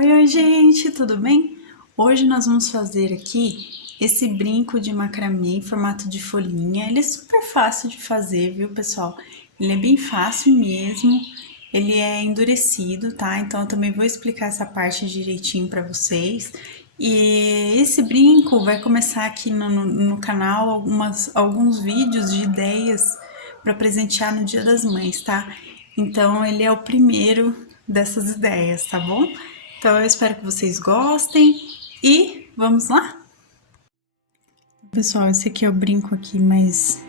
Oi, gente, tudo bem? Hoje nós vamos fazer aqui esse brinco de macramê em formato de folhinha. Ele é super fácil de fazer, viu, pessoal? Ele é bem fácil mesmo, ele é endurecido, tá? Então eu também vou explicar essa parte direitinho para vocês. E esse brinco vai começar aqui no canal alguns vídeos de ideias para presentear no Dia das Mães, tá? Então ele é o primeiro dessas ideias, tá bom? Então eu espero que vocês gostem e vamos lá? Pessoal, esse aqui é o brinco aqui mais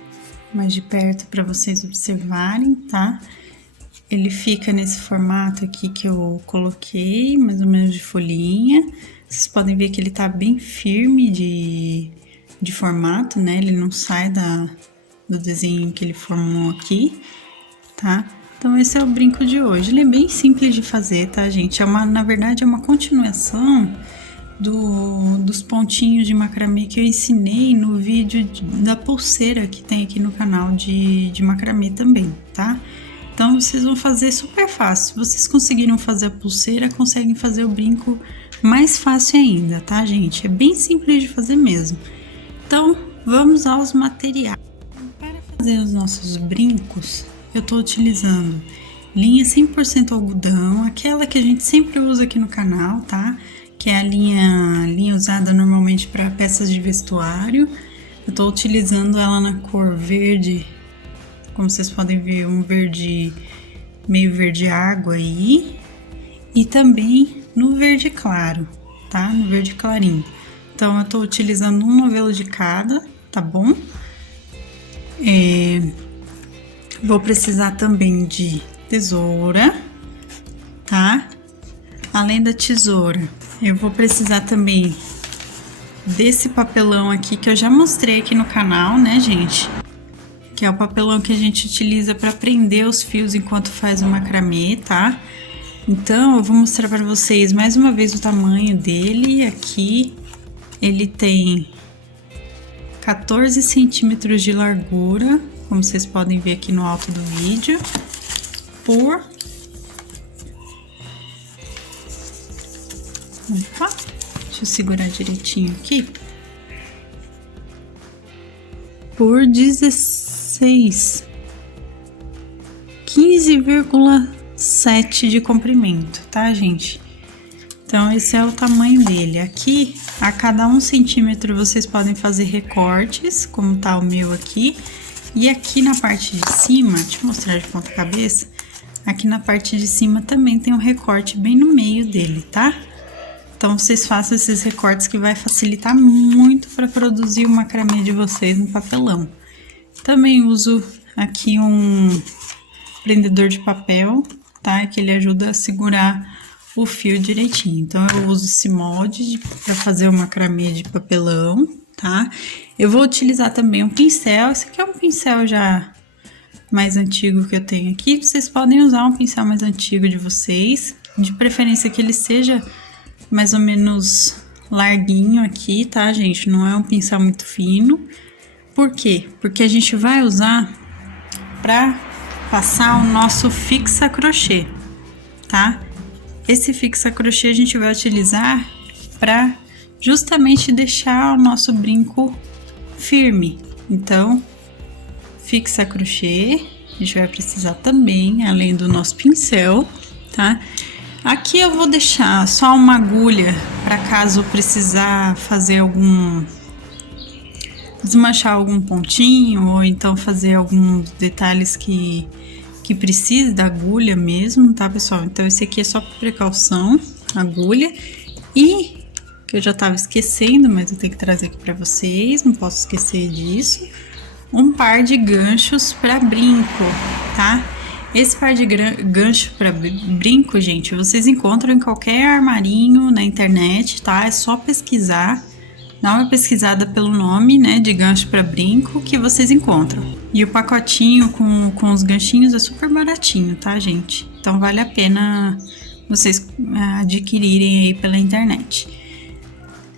de perto para vocês observarem, tá? Ele fica nesse formato aqui que eu coloquei, mais ou menos de folhinha. Vocês podem ver que ele tá bem firme de formato, né? Ele não sai do desenho que ele formou aqui, tá? Então esse é o brinco de hoje. Ele é bem simples de fazer, tá, gente? Na verdade, é uma continuação dos pontinhos de macramê que eu ensinei no vídeo da pulseira que tem aqui no canal de macramê também, tá? Então vocês vão fazer super fácil. Se vocês conseguiram fazer a pulseira, conseguem fazer o brinco mais fácil ainda, tá, gente? É bem simples de fazer mesmo. Então vamos aos materiais. Para fazer os nossos brincos, eu tô utilizando linha 100% algodão, aquela que a gente sempre usa aqui no canal, tá? Que é a linha usada normalmente para peças de vestuário. Eu tô utilizando ela na cor verde, como vocês podem ver, um verde, meio verde água aí. E também no verde claro, tá? No verde clarinho. Então, eu tô utilizando um novelo de cada, tá bom? Vou precisar também de tesoura, tá? Além da tesoura, eu vou precisar também desse papelão aqui que eu já mostrei aqui no canal, né, gente? Que é o papelão que a gente utiliza para prender os fios enquanto faz o macramê, tá? Então, eu vou mostrar para vocês mais uma vez o tamanho dele. Aqui, ele tem 14 centímetros de largura, como vocês podem ver aqui no alto do vídeo, Opa, deixa eu segurar direitinho aqui. Por 15,7 de comprimento, tá, gente? Então, esse é o tamanho dele. Aqui, a cada 1 centímetro, vocês podem fazer recortes, como tá o meu aqui. E aqui na parte de cima, deixa eu mostrar de ponta cabeça. Aqui na parte de cima também tem um recorte bem no meio dele, tá? Então, vocês façam esses recortes que vai facilitar muito para produzir o macramê de vocês no papelão. Também uso aqui um prendedor de papel, tá? Que ele ajuda a segurar o fio direitinho. Então, eu uso esse molde para fazer o macramê de papelão, tá? Eu vou utilizar também um pincel. Esse aqui é um pincel já mais antigo que eu tenho aqui. Vocês podem usar um pincel mais antigo de vocês, de preferência que ele seja mais ou menos larguinho aqui, tá, gente? Não é um pincel muito fino. Por quê? Porque a gente vai usar para passar o nosso fixa crochê, tá? Esse fixa crochê a gente vai utilizar para justamente deixar o nosso brinco firme. Então, fixa crochê, a gente vai precisar também, além do nosso pincel, tá? Aqui eu vou deixar só uma agulha para caso precisar fazer desmanchar algum pontinho ou então fazer alguns detalhes que precise da agulha mesmo, tá, pessoal? Então esse aqui é só por precaução, agulha. E que eu já tava esquecendo, mas eu tenho que trazer aqui para vocês, não posso esquecer disso. Um par de ganchos para brinco, tá? Esse par de gancho para brinco, gente, vocês encontram em qualquer armarinho na internet, tá? É só pesquisar, dá uma pesquisada pelo nome, né, de gancho para brinco que vocês encontram. E o pacotinho com os ganchinhos é super baratinho, tá, gente? Então vale a pena vocês adquirirem aí pela internet.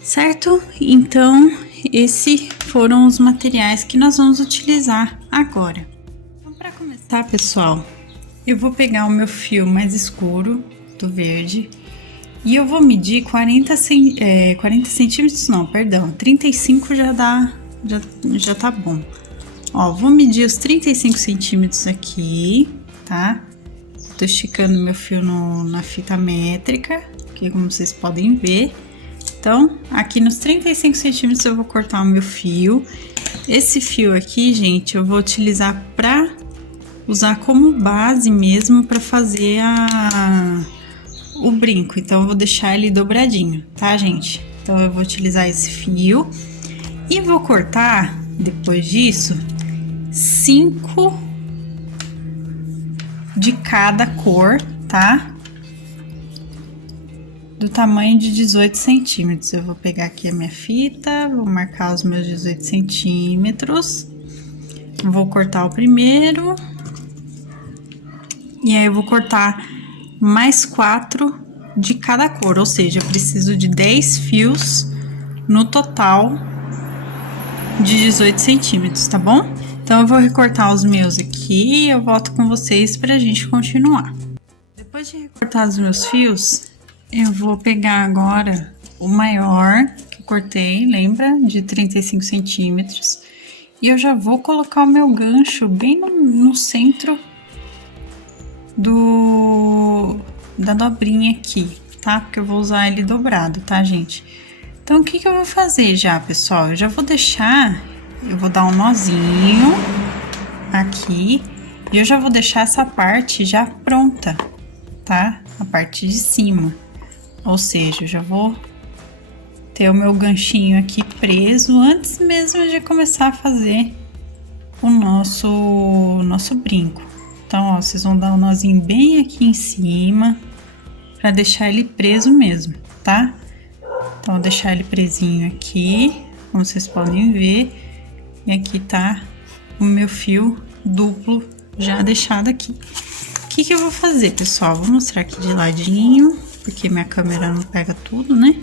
Certo? Então, esses foram os materiais que nós vamos utilizar agora. Então, para começar, pessoal, eu vou pegar o meu fio mais escuro do verde E eu vou medir 40 centímetros, não, perdão, 35 já dá, já tá bom. Ó, vou medir os 35 centímetros aqui, tá? Tô esticando meu fio na fita métrica, que como vocês podem ver. Então, aqui nos 35 centímetros eu vou cortar o meu fio. Esse fio aqui, gente, eu vou utilizar pra usar como base mesmo pra fazer o brinco. Então, eu vou deixar ele dobradinho, tá, gente? Então, eu vou utilizar esse fio e vou cortar, depois disso, 5 de cada cor, tá? Do tamanho de 18 centímetros. Eu vou pegar aqui a minha fita, vou marcar os meus 18 centímetros. Vou cortar o primeiro. E aí, eu vou cortar mais 4 de cada cor, ou seja, eu preciso de 10 fios no total de 18 centímetros, tá bom? Então, eu vou recortar os meus aqui e eu volto com vocês pra gente continuar. Depois de recortar os meus fios, eu vou pegar agora o maior que eu cortei, lembra? De 35 centímetros. E eu já vou colocar o meu gancho bem no centro da dobrinha aqui, tá? Porque eu vou usar ele dobrado, tá, gente? Então, o que eu vou fazer já, pessoal? Eu já vou deixar, eu vou dar um nozinho aqui e eu já vou deixar essa parte já pronta, tá? A parte de cima. Ou seja, eu já vou ter o meu ganchinho aqui preso antes mesmo de começar a fazer o nosso brinco. Então, ó, vocês vão dar um nozinho bem aqui em cima para deixar ele preso mesmo, tá? Então, vou deixar ele presinho aqui, como vocês podem ver. E aqui tá o meu fio duplo já deixado aqui. O que eu vou fazer, pessoal? Vou mostrar aqui de ladinho, porque minha câmera não pega tudo, né?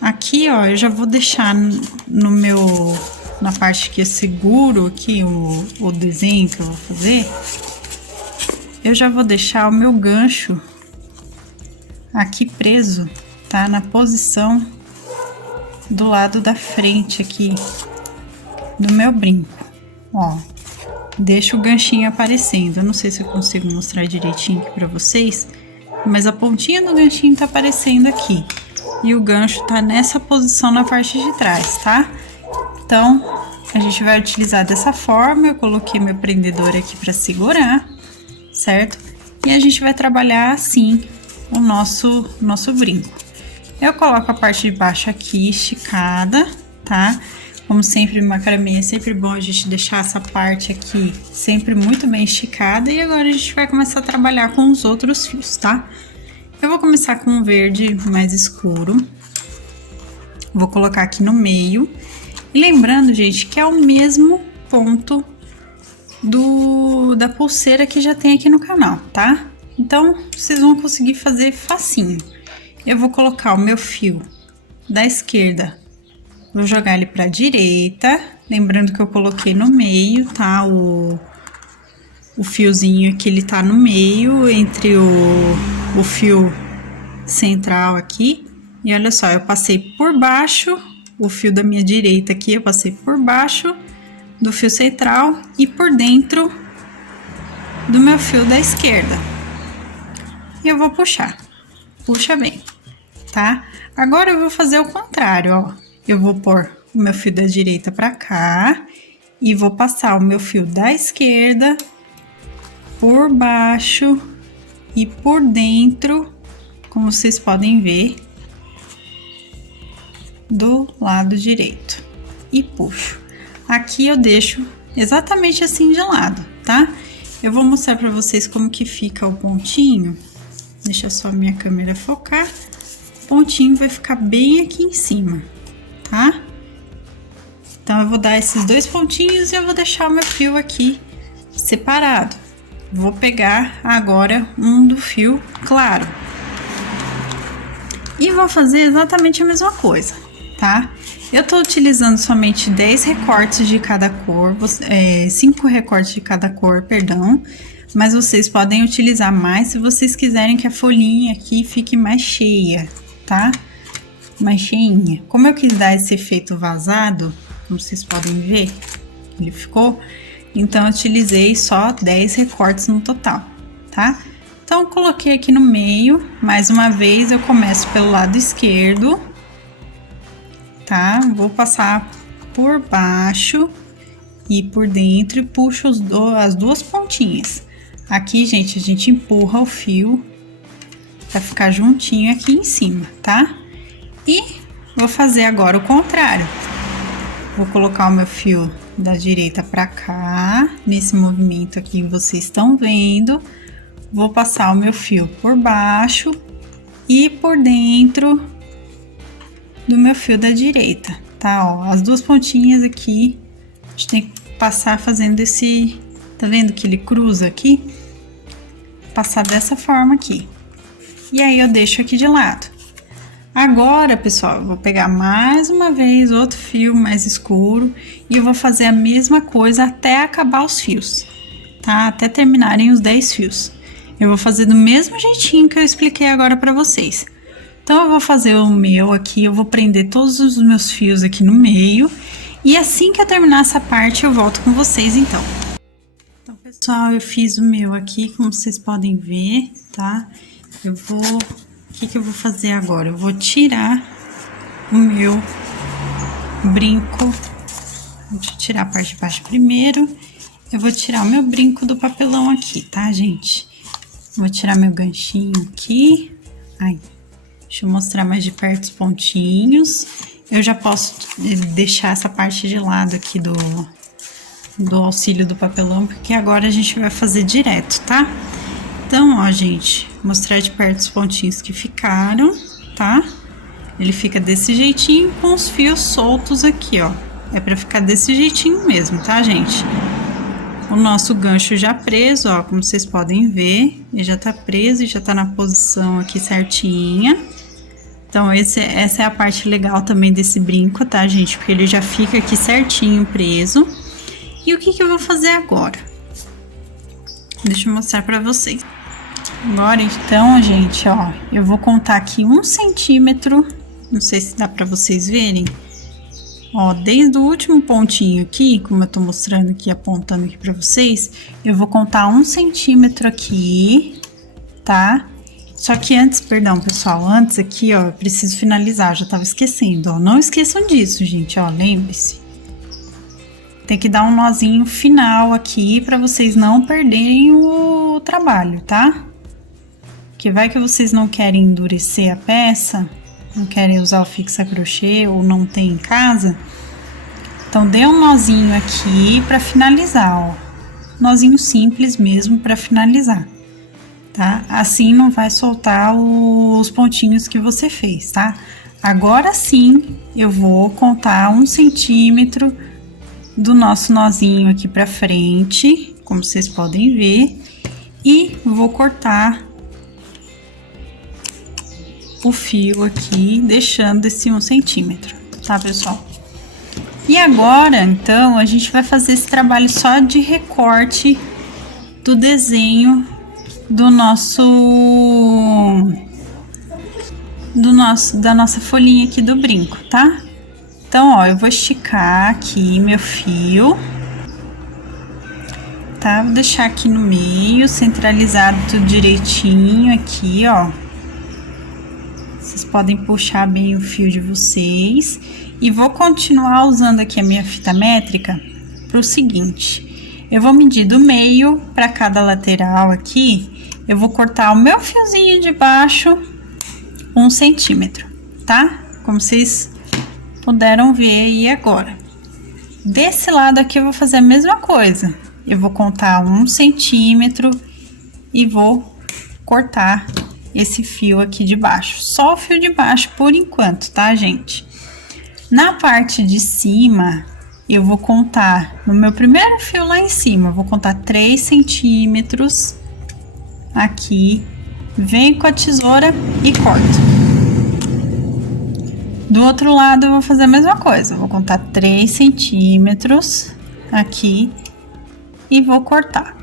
Aqui, ó, eu já vou deixar na parte que eu seguro aqui o desenho que eu vou fazer. Eu já vou deixar o meu gancho aqui preso, tá? Na posição do lado da frente aqui do meu brinco, ó. Deixa o ganchinho aparecendo. Eu não sei se eu consigo mostrar direitinho aqui pra vocês, mas a pontinha do ganchinho tá aparecendo aqui. E o gancho tá nessa posição na parte de trás, tá? Então, a gente vai utilizar dessa forma. Eu coloquei meu prendedor aqui pra segurar, certo? E a gente vai trabalhar assim o nosso brinco. Eu coloco a parte de baixo aqui esticada, tá? Como sempre, macramê é sempre bom a gente deixar essa parte aqui sempre muito bem esticada. E agora a gente vai começar a trabalhar com os outros fios, tá? Eu vou começar com um verde mais escuro. Vou colocar aqui no meio. E lembrando, gente, que é o mesmo ponto da pulseira que já tem aqui no canal, tá? Então, vocês vão conseguir fazer facinho. Eu vou colocar o meu fio da esquerda, vou jogar ele pra direita. Lembrando que eu coloquei no meio, tá? O fiozinho aqui, ele tá no meio, entre o fio central aqui. E olha só, eu passei por baixo, o fio da minha direita aqui, eu passei por baixo do fio central e por dentro do meu fio da esquerda. E eu vou puxar. Puxa bem, tá? Agora eu vou fazer o contrário, ó. Eu vou pôr o meu fio da direita pra cá e vou passar o meu fio da esquerda por baixo e por dentro, como vocês podem ver, do lado direito. E puxo. Aqui eu deixo exatamente assim de lado, tá? Eu vou mostrar pra vocês como que fica o pontinho. Deixa só minha câmera focar. O pontinho vai ficar bem aqui em cima, tá? Então, eu vou dar esses dois pontinhos e eu vou deixar o meu fio aqui separado. Vou pegar agora um do fio claro. E vou fazer exatamente a mesma coisa, tá? Eu tô utilizando somente 10 recortes de cada cor, 5 recortes de cada cor, perdão. Mas vocês podem utilizar mais se vocês quiserem que a folhinha aqui fique mais cheia, tá? Mais cheinha. Como eu quis dar esse efeito vazado, como vocês podem ver, ele ficou, então eu utilizei só 10 recortes no total, tá? Então eu coloquei aqui no meio, mais uma vez eu começo pelo lado esquerdo, tá? Vou passar por baixo e por dentro e puxo as duas pontinhas. Aqui, gente, a gente empurra o fio pra ficar juntinho aqui em cima, tá? E vou fazer agora o contrário. Vou colocar o meu fio da direita pra cá, nesse movimento aqui que vocês estão vendo. Vou passar o meu fio por baixo e por dentro do meu fio da direita, tá? Ó, as duas pontinhas aqui, a gente tem que passar fazendo esse... Tá vendo que ele cruza aqui? Passar dessa forma aqui. E aí eu deixo aqui de lado. Agora, pessoal, eu vou pegar mais uma vez outro fio mais escuro e eu vou fazer a mesma coisa até acabar os fios, tá? Até terminarem os 10 fios. Eu vou fazer do mesmo jeitinho que eu expliquei agora pra vocês. Então, eu vou fazer o meu aqui, eu vou prender todos os meus fios aqui no meio. E assim que eu terminar essa parte, eu volto com vocês, então. Então, pessoal, eu fiz o meu aqui, como vocês podem ver, tá? O que eu vou fazer agora? Eu vou tirar o meu brinco. Deixa eu tirar a parte de baixo primeiro. Eu vou tirar o meu brinco do papelão aqui, tá, gente? Vou tirar meu ganchinho aqui. Aí, deixa eu mostrar mais de perto os pontinhos. Eu já posso deixar essa parte de lado aqui do auxílio do papelão, porque agora a gente vai fazer direto, tá? Então, ó, gente, mostrar de perto os pontinhos que ficaram, tá? Ele fica desse jeitinho com os fios soltos aqui, ó. É pra ficar desse jeitinho mesmo, tá, gente? O nosso gancho já preso, ó, como vocês podem ver, ele já tá preso e já tá na posição aqui certinha. Então, essa é a parte legal também desse brinco, tá, gente? Porque ele já fica aqui certinho preso. E o que eu vou fazer agora? Deixa eu mostrar pra vocês. Agora, então, gente, ó, eu vou contar aqui 1 centímetro, não sei se dá pra vocês verem. Ó, desde o último pontinho aqui, como eu tô mostrando aqui, apontando aqui pra vocês, eu vou contar 1 centímetro aqui, tá? Só que antes, perdão, pessoal, antes aqui, ó, eu preciso finalizar, já tava esquecendo, ó. Não esqueçam disso, gente, ó, lembre-se. Tem que dar um nozinho final aqui pra vocês não perderem o trabalho, tá? Porque vai que vocês não querem endurecer a peça, não querem usar o fixa-crochê ou não tem em casa. Então, dê um nozinho aqui pra finalizar, ó. Nozinho simples mesmo pra finalizar, tá? Assim não vai soltar os pontinhos que você fez, tá? Agora sim, eu vou contar 1 centímetro do nosso nozinho aqui pra frente, como vocês podem ver, e vou cortar o fio aqui, deixando esse 1 centímetro, tá, pessoal? E agora, então, a gente vai fazer esse trabalho só de recorte do desenho da nossa folhinha aqui do brinco, tá? Então, ó, eu vou esticar aqui meu fio, tá? Vou deixar aqui no meio, centralizado tudo direitinho aqui, ó. Vocês podem puxar bem o fio de vocês. E vou continuar usando aqui a minha fita métrica pro seguinte. Eu vou medir do meio para cada lateral aqui. Eu vou cortar o meu fiozinho de baixo 1 centímetro, tá? Como vocês puderam ver aí agora. Desse lado aqui eu vou fazer a mesma coisa. Eu vou contar 1 centímetro e vou cortar esse fio aqui de baixo. Só o fio de baixo por enquanto, tá, gente? Na parte de cima, eu vou contar, no meu primeiro fio lá em cima, eu vou contar 3 centímetros aqui. Venho com a tesoura e corto. Do outro lado eu vou fazer a mesma coisa, eu vou contar 3 centímetros aqui e vou cortar.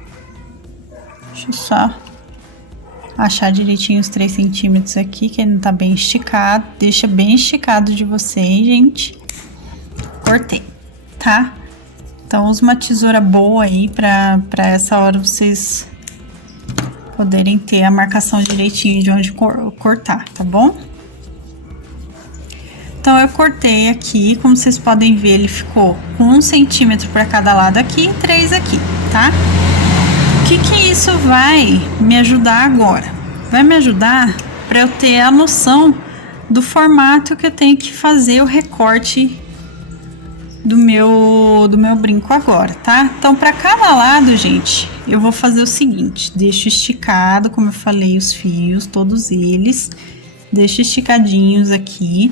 Deixa eu só achar direitinho os 3 centímetros aqui, que ele não tá bem esticado. Deixa bem esticado de vocês, gente. Cortei, tá? Então, usa uma tesoura boa aí pra essa hora vocês poderem ter a marcação direitinho de onde cortar, tá bom? Então, eu cortei aqui, como vocês podem ver, ele ficou com 1 centímetro para cada lado aqui e 3 aqui, tá? O que isso vai me ajudar agora? Vai me ajudar para eu ter a noção do formato que eu tenho que fazer o recorte do meu brinco agora, tá? Então, para cada lado, gente, eu vou fazer o seguinte: deixo esticado, como eu falei, os fios, todos eles, deixo esticadinhos aqui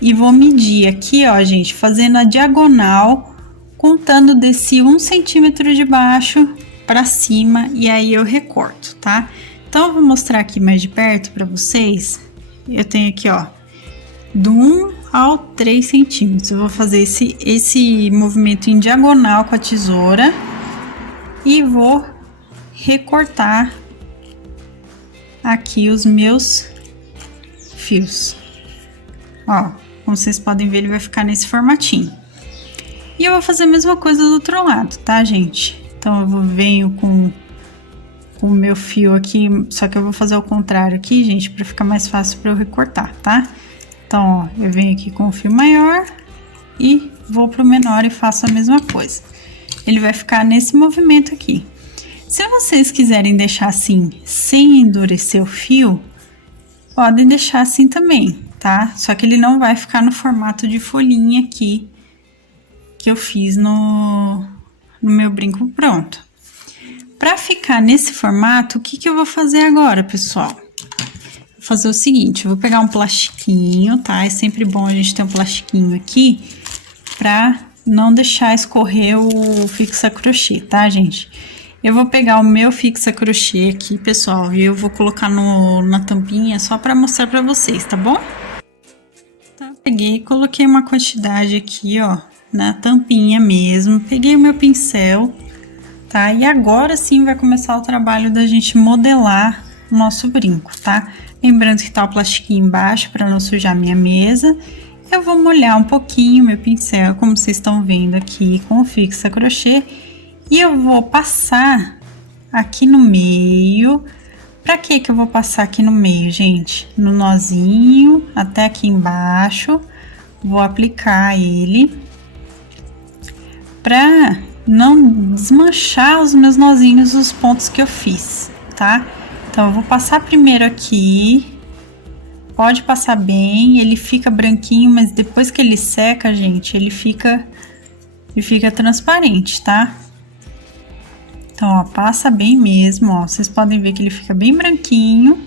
e vou medir aqui, ó, gente, fazendo a diagonal, contando desse 1 centímetro de baixo para cima, e aí eu recorto, tá? Então, eu vou mostrar aqui mais de perto para vocês. Eu tenho aqui, ó, do 1 ao 3 centímetros. Eu vou fazer esse movimento em diagonal com a tesoura e vou recortar aqui os meus fios. Ó, como vocês podem ver, ele vai ficar nesse formatinho. E eu vou fazer a mesma coisa do outro lado, tá, gente? Então, eu venho com o meu fio aqui, só que eu vou fazer ao contrário aqui, gente, para ficar mais fácil para eu recortar, tá? Então, ó, eu venho aqui com o fio maior e vou pro menor e faço a mesma coisa. Ele vai ficar nesse movimento aqui. Se vocês quiserem deixar assim, sem endurecer o fio, podem deixar assim também, tá? Só que ele não vai ficar no formato de folhinha aqui que eu fiz no meu brinco pronto. Para ficar nesse formato, o que eu vou fazer agora, pessoal? Vou fazer o seguinte, eu vou pegar um plastiquinho, tá? É sempre bom a gente ter um plastiquinho aqui pra não deixar escorrer o fixa-crochê, tá, gente? Eu vou pegar o meu fixa-crochê aqui, pessoal, e eu vou colocar na tampinha só pra mostrar pra vocês, tá bom? Então, peguei e coloquei uma quantidade aqui, ó, na tampinha mesmo. Peguei o meu pincel, tá? E agora sim vai começar o trabalho da gente modelar o nosso brinco, tá? Lembrando que tá o plastiquinho embaixo para não sujar minha mesa. Eu vou molhar um pouquinho meu pincel, como vocês estão vendo aqui, com o fixa-crochê. E eu vou passar aqui no meio. Pra que eu vou passar aqui no meio, gente? No nozinho, até aqui embaixo. Vou aplicar ele pra não desmanchar os meus nozinhos, os pontos que eu fiz, tá? Então, eu vou passar primeiro aqui. Pode passar bem, ele fica branquinho, mas depois que ele seca, gente, ele fica transparente, tá? Então, ó, passa bem mesmo, ó. Vocês podem ver que ele fica bem branquinho,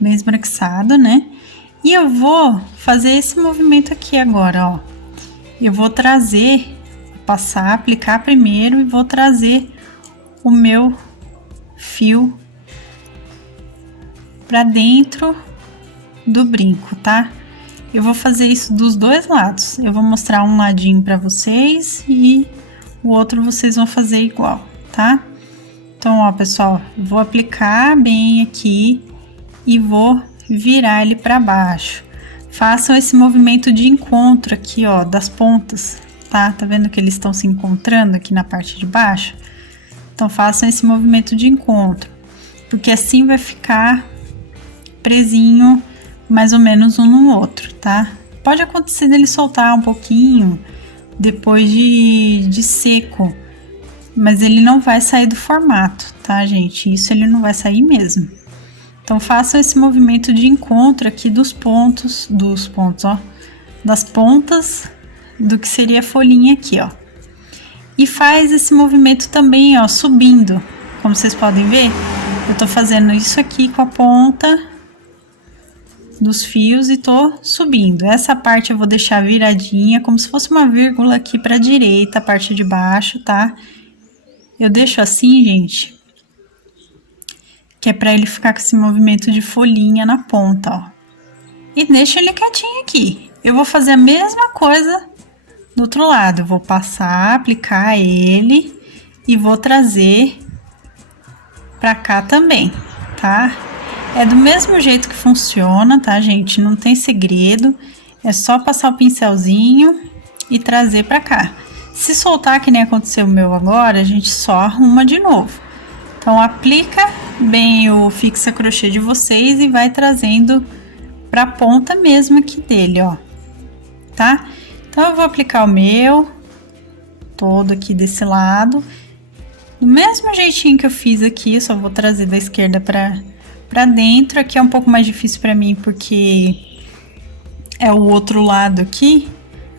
bem esbranquiçado, né? E eu vou fazer esse movimento aqui agora, ó. Eu vou trazer, passar, aplicar primeiro e vou trazer o meu fio pra dentro do brinco, tá? Eu vou fazer isso dos dois lados. Eu vou mostrar um ladinho pra vocês e o outro vocês vão fazer igual, tá? Então, ó, pessoal, vou aplicar bem aqui e vou virar ele pra baixo. Façam esse movimento de encontro aqui, ó, das pontas, tá? Tá vendo que eles estão se encontrando aqui na parte de baixo? Então, façam esse movimento de encontro, porque assim vai ficar presinho mais ou menos um no outro, tá? Pode acontecer dele soltar um pouquinho depois de seco, mas ele não vai sair do formato, tá, gente? Isso ele não vai sair mesmo. Então, façam esse movimento de encontro aqui dos pontos, ó, das pontas do que seria a folhinha aqui, ó. E faz esse movimento também, ó, subindo. Como vocês podem ver, eu tô fazendo isso aqui com a ponta dos fios e tô subindo. Essa parte eu vou deixar viradinha, como se fosse uma vírgula aqui pra direita, a parte de baixo, tá? Eu deixo assim, gente, que é pra ele ficar com esse movimento de folhinha na ponta, ó. E deixo ele quietinho aqui. eu vou fazer a mesma coisa do outro lado. Eu vou passar, aplicar ele e vou trazer pra cá também, tá? É do mesmo jeito que funciona, tá, gente? Não tem segredo. É só passar o pincelzinho e trazer pra cá. Se soltar, que nem aconteceu o meu agora, a gente só arruma de novo. Então, aplica bem o fixa crochê de vocês e vai trazendo pra ponta mesmo aqui dele, ó. Tá? Então, eu vou aplicar o meu todo aqui desse lado. Do mesmo jeitinho que eu fiz aqui, eu só vou trazer da esquerda pra dentro. Aqui é um pouco mais difícil pra mim, porque é o outro lado aqui.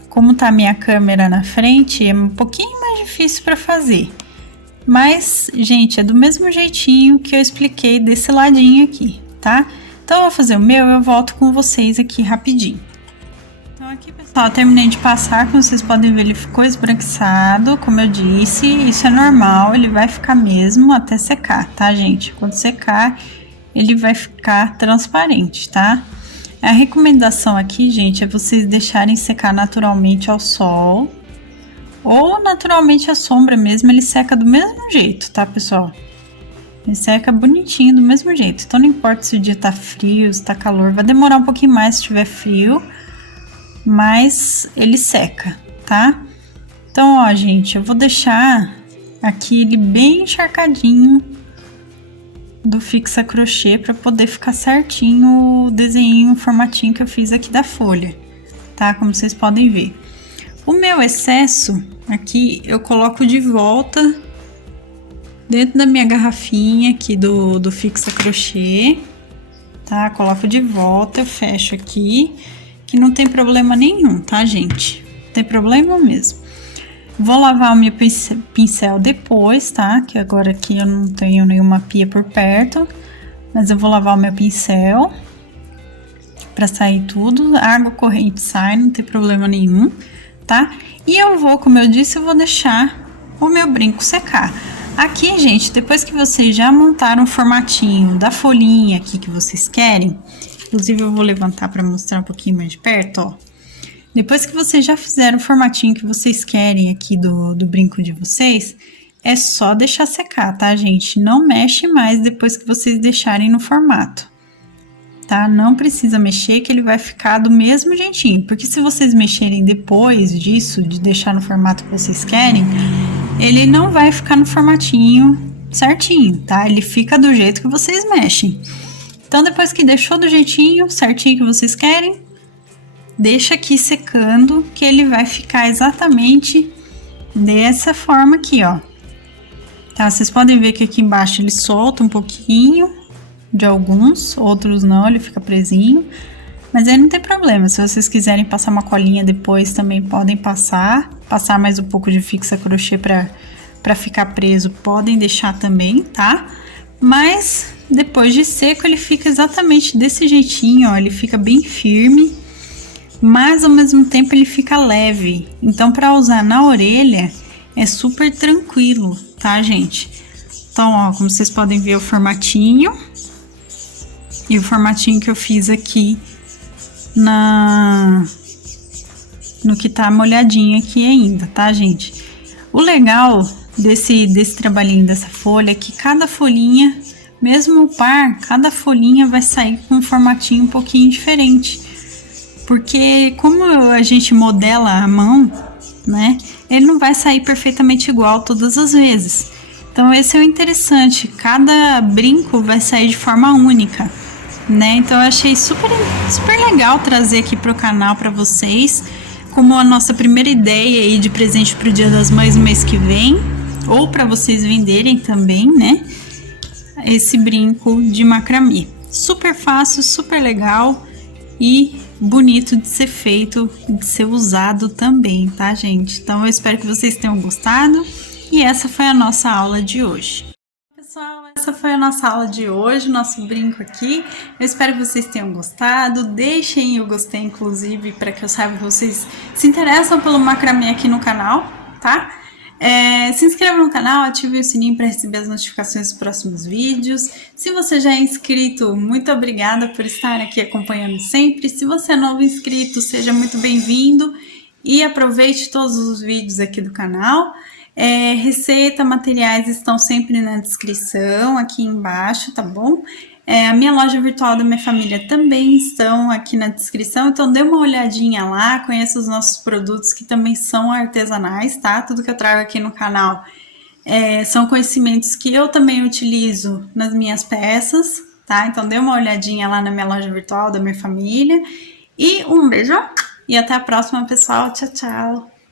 Como tá a minha câmera na frente, é um pouquinho mais difícil pra fazer. Mas, gente, é do mesmo jeitinho que eu expliquei desse ladinho aqui, tá? Então, eu vou fazer o meu e eu volto com vocês aqui rapidinho. Então, aqui, pessoal, eu terminei de passar, como vocês podem ver, ele ficou esbranquiçado, como eu disse, isso é normal, ele vai ficar mesmo até secar, tá, gente? Quando secar, ele vai ficar transparente, tá? A recomendação aqui, gente, é vocês deixarem secar naturalmente ao sol ou naturalmente à sombra mesmo, ele seca do mesmo jeito, tá, pessoal? Ele seca bonitinho do mesmo jeito. Então, não importa se o dia tá frio, se tá calor, vai demorar um pouquinho mais se tiver frio, mas ele seca, tá? Então, ó, gente, eu vou deixar aqui ele bem encharcadinho do fixa crochê para poder ficar certinho o desenho, o formatinho que eu fiz aqui da folha, tá? Como vocês podem ver. O meu excesso aqui eu coloco de volta dentro da minha garrafinha aqui do fixa crochê, tá? Coloco de volta, eu fecho aqui, que não tem problema nenhum, tá, gente? Não tem problema mesmo. Vou lavar o meu pincel depois, tá? Que agora aqui eu não tenho nenhuma pia por perto, mas eu vou lavar o meu pincel pra sair tudo. A água corrente sai, não tem problema nenhum, tá? E eu vou, como eu disse, eu vou deixar o meu brinco secar. Aqui, gente, depois que vocês já montaram o formatinho da folhinha aqui que vocês querem, inclusive eu vou levantar para mostrar um pouquinho mais de perto, ó. Depois que vocês já fizeram o formatinho que vocês querem aqui do brinco de vocês, é só deixar secar, tá, gente? Não mexe mais depois que vocês deixarem no formato, tá? Não precisa mexer, que ele vai ficar do mesmo jeitinho, porque se vocês mexerem depois disso, de deixar no formato que vocês querem, ele não vai ficar no formatinho certinho, tá? Ele fica do jeito que vocês mexem. Então, depois que deixou do jeitinho certinho que vocês querem, deixa aqui secando, que ele vai ficar exatamente dessa forma aqui, ó. Tá? Vocês podem ver que aqui embaixo ele solta um pouquinho de alguns, outros não, ele fica presinho. Mas aí não tem problema, se vocês quiserem passar uma colinha depois, também podem passar mais um pouco de fixa crochê pra ficar preso, podem deixar também, tá? Mas depois de seco ele fica exatamente desse jeitinho, ó, ele fica bem firme, mas ao mesmo tempo ele fica leve. Então, para usar na orelha é super tranquilo, tá, gente? Então, ó, como vocês podem ver o formatinho e o formatinho que eu fiz aqui no que tá molhadinho aqui ainda, tá, gente? O legal desse trabalhinho dessa folha é que cada folhinha, mesmo o par, cada folhinha vai sair com um formatinho um pouquinho diferente. Porque como a gente modela à mão, né, ele não vai sair perfeitamente igual todas as vezes. Então esse é o interessante, cada brinco vai sair de forma única, né? Então eu achei super legal trazer aqui pro canal para vocês, como a nossa primeira ideia aí de presente pro Dia das Mães no mês que vem, ou para vocês venderem também, né? Esse brinco de macramê. Super fácil, super legal e bonito de ser feito e de ser usado também, tá, gente? Então eu espero que vocês tenham gostado e essa foi a nossa aula de hoje. Pessoal, essa foi a nossa aula de hoje, nosso brinco aqui. Eu espero que vocês tenham gostado. Deixem o gostei, inclusive, para que eu saiba que vocês se interessam pelo macramê aqui no canal, tá? Se inscreva no canal, ative o sininho para receber as notificações dos próximos vídeos. Se você já é inscrito, muito obrigada por estar aqui acompanhando sempre. Se você é novo inscrito, seja muito bem-vindo e aproveite todos os vídeos aqui do canal. Receita, materiais estão sempre na descrição, aqui embaixo, tá bom? A minha loja virtual da minha família também estão aqui na descrição, então dê uma olhadinha lá, conheça os nossos produtos que também são artesanais, tá? Tudo que eu trago aqui no canal são conhecimentos que eu também utilizo nas minhas peças, tá? Então dê uma olhadinha lá na minha loja virtual da minha família. E um beijo e até a próxima, pessoal. Tchau, tchau!